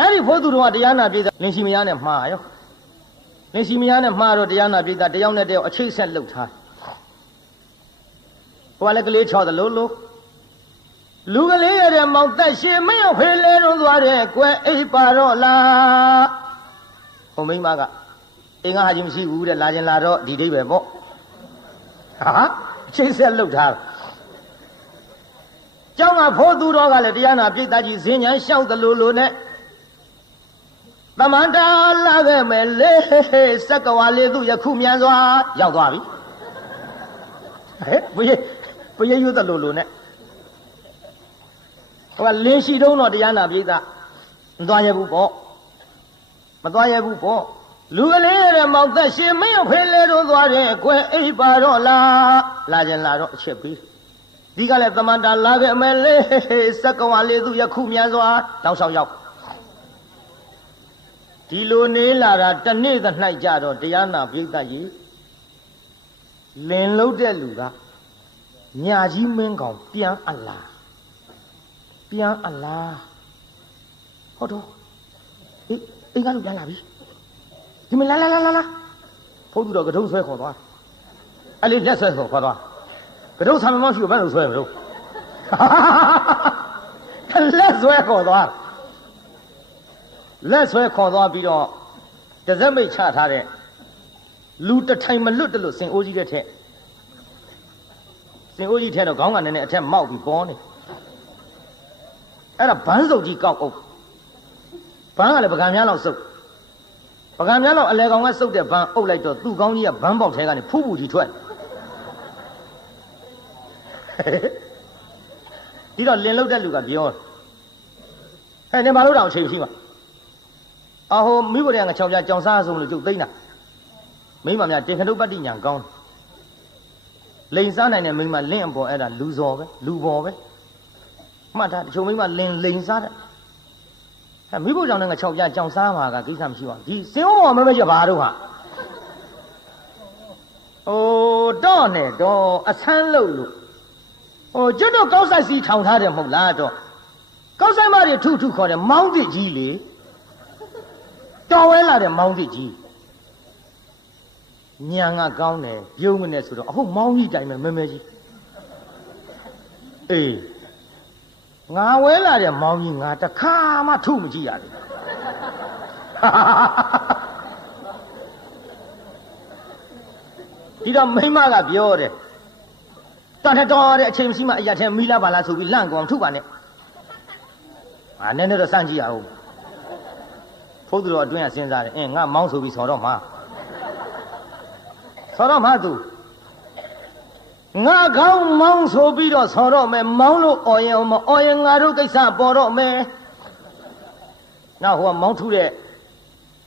အဲ့ဒီဖို့သူတော်ကတရားနာပြည်သားလင်ရှိမယားနဲ့မှားရောလင်ရှိမယားနဲ့မှားတော့တရားနာပြည်သားတယောက်နဲ့တယောက်အချိတ်ဆက်လှုပ်ထားဟိုကလည်းကလေးချော်သလိုလိုလူကလေးရတဲ့မောင်သက်ရှင်မရောက်ဖေးလဲတော့သွားတယ်ကွယ်အိပ်ပါတော့လားဟိုမိမကအင်းငါဟာကြီးမရှိဘူးတဲ့လာခြင်းလာတော့ဒီဒိဗ္ဗေပေါ့ဟာအချိတ်ဆက်လှုပ်ထားကျောင်းကဖို့သူတော်ကလည်းတရားနာပြည်သားကြီးဇင်းညာလျှောက်သလိုလိုနဲ့သမန္တာလာခဲ့မယ်လေစက္ကဝါလေးသူယခုမြန်စွာရောက်သွားပြီဟဲ့ဘုရားရွတ်သလိုလိုနဲ့ဟိုကလင်းရှိတုံးတော့တရားနာပြည်သားမသွားရဘူးပေါ့မသွားရဘူးပေါ့လူကလေးရတဲ့မောင်သက်ရှင်မင်းဖေးလေတော့သွားတယ်ကွယ်အိပ်ပါတော့လားလာခြင်းလာတော့အချက်ပြီးဒီကလည်းသမန္တာလာခဲ့မယ်လေစက္ကဝါလေးသူယခုမြန်စွာတောက်လျှောက်ရောက်ဒီလိုနေလာတာတနေ့သ၌ကြတော့တရားနာပြည်သားကြီးလင်လုံးတဲ့လူကညာကြီးမင်းကောင်ပြန်အလားဟုတ်တော့အိမ်ကလူပြန်လာပြီဒီမလာဖုတ်သူတော့ကတုံးဆွဲခေါ်သွားအဲ့လေးလက်ဆွဲခေါ်သွားကတုံးဆံမမောင်းရှိကိုဘယ်လိုဆွဲမလို့လက်ဆွဲခေါ်သွားလက်ဆွဲခေါ်သွားပြီးတော့တစက်မိတ်ချထားတဲ့လူတထိုင်မလွတ်တယ်လို့စင်အိုးကြီးတဲ့ထက်စင်အိုးကြီးထဲတော့ခေါင်းကနည်းနည်းအထက်မောက်ပြီးပေါ်နေအဲ့ဒါဘန်းစုပ်ကြီးကောက်အုပ်ဘန်းကလည်းပကံများလောက်စုပ်ပကံများလောက်အလဲကောင်ကစုပ်တဲ့ဘန်းအုပ်လိုက်တော့သူ့ကောင်းကြီးကဘန်းပေါက်ထဲကနေဖူးဖူးကြီးထွက်ဒီတော့လင်လုတ်တဲ့လူကပြောဟဲ့နေမလို့တော့အချိန်ရှိမှာအဟိုမိဘတွေကငါ6ပြကြောင်စားဆုံးလို့ကျုပ်သိမ့်တာမိမများတင်ခတုပတ္တိညာကောင်းလိန်စားနိုင်တဲ့မိမလင့်အပေါ်အဲ့ဒါလူစော်ပဲလူပေါ်ပဲမှတ်ထားတချို့မိမလင်လိန်စားတယ်ဟဲ့မိဘကြောင့်လည်းငါ6ပြကြောင်စားမှာကကိစ္စမရှိပါဘူးဒီစင်ဝေါ်မမဲရပါတော့ဟာဟိုတော့နဲ့တော့အဆန်းလို့ဟိုကျွတ်တော့ကောက်ဆိုင်စီထောင်ထားတယ်မဟုတ်လားတော့ကောက်ဆိုင်မတွေထုခေါ်တယ်မောင်းသစ်ကြီးလေတော်ဝဲလာတဲ့မောင်းသစ်ကြီးညံကကောင်းတယ်ပြုံးမနဲ့ဆိုတော့အခုမောင်းကြီးတိုင်မဲ့မဲကြီးအေးငါဝဲလာတဲ့မောင်းကြီးငါတခါမှထုမကြည့်ရဘူးဒီတော့မိမကပြောတယ်တော်တဲ့အချိန်မရှိမှအရာထဲမီးလာပါလားဆိုပြီးလန့်ကောင်ထုပါနဲ့နည်းနည်းတော့စမ်းကြည့်ရအောင်ဖို့သူတော်အတွင်းကစဉ်းစားတယ်ငါမောင်းဆိုပြီးဆော်တော့မှာသူငါကောင်းမောင်းဆိုပြီးတော့ဆော်တော့မယ်မောင်းလို့အော်ရင်မအော်ရင်ငါတို့ကိစ္စပေါ်တော့မယ်နောက်ဟိုကမောင်းထုတဲ့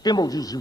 တင်းပုတ်ကြီးယူ